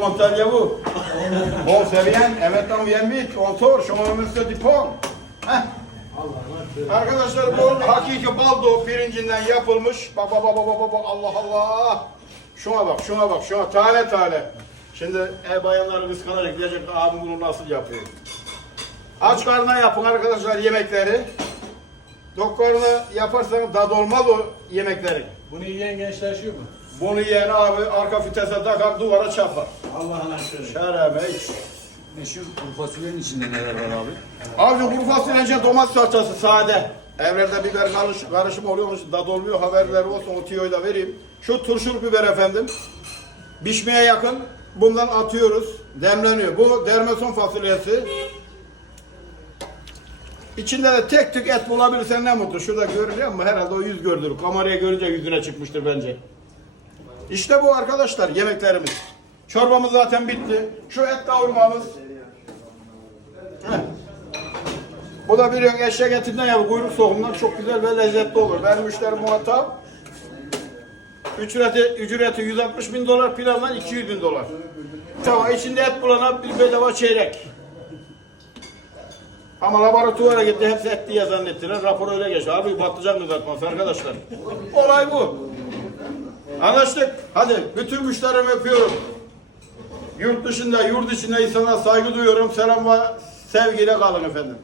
vous Bon, c'est bien. Evet, on vient vite. On sort. Je m'en monsieur Dupont. Heh. Arkadaşlar bu hakiki baldo pirincinden yapılmış. Bak bak bak bak bak Allah Allah. Şuna bak şuna bak şuna tane tane. Şimdi ev bayanları kıskanacak diyecek abi bunu nasıl yapıyor. Aç karnına yapın arkadaşlar yemekleri. Tok karnına yaparsanız tadı olmaz o yemeklerin. Bunu yiyen gençler şu mu? Bunu yiyen abi arka vitese takar duvara çarpar. Allah'ın aşkına. Şereme hiç. Meşhur kuru fasulyenin içinde neler var abi? Abi kuru fasulye domates salçası sade. Evlerde biber karış, karışım oluyor, onun için tadı olmuyor. Haberleri olsun, o tüyoyu da vereyim. Şu turşuluk biber efendim. Pişmeye yakın. Bundan atıyoruz. Demleniyor. Bu dermeson fasulyesi. İçinde de tek tük et bulabilirsen ne mutlu. Şurada görünüyor ama herhalde o yüz gördür. Kameraya görünce yüzüne çıkmıştır bence. İşte bu arkadaşlar yemeklerimiz. Çorbamız zaten bitti. Şu et kavurmamız. Bu da yok eşek etinden yapı kuyruk soğumundan çok güzel ve lezzetli olur. Benim müşterim muhatap. Ücreti, ücreti 160 bin dolar, planla 200 bin dolar. Tamam içinde et bulana bir bedava çeyrek. Ama laboratuvara gitti hepsi et diye zannettiler. Rapor öyle geçti. Abi patlıcan kızartması arkadaşlar. Olay bu. Anlaştık. Hadi bütün müşterimi öpüyorum. Yurt dışında, yurt içinde insana saygı duyuyorum. Selam ve sevgiyle kalın efendim.